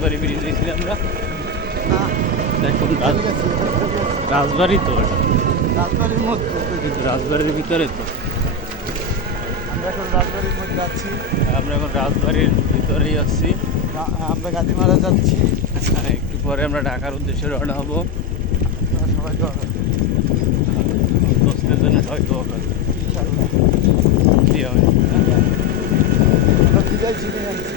রাজবাড়ি bridge গেছি আমরা। না, এখন চলে গেছি, রাজবাড়ি তো এটা, রাজবাড়ির মধ্যে। কিন্তু রাজবাড়ির ভিতরে তো। আমরা এখন রাজবাড়ির মধ্যে আছি। আমরা এখন রাজবাড়ির ভিতরেই আছি। আমরা গাদিমারা যাচ্ছি। একটু পরে আমরা ঢাকার উদ্দেশ্যে রওনা হবো। আপনারা সবাই দোয়া করবেন। দোস্তের জন্য সবাই দোয়া করবে। ইনশাআল্লাহ। জি, আমি আমরা বিদায় চিনে যাচ্ছি।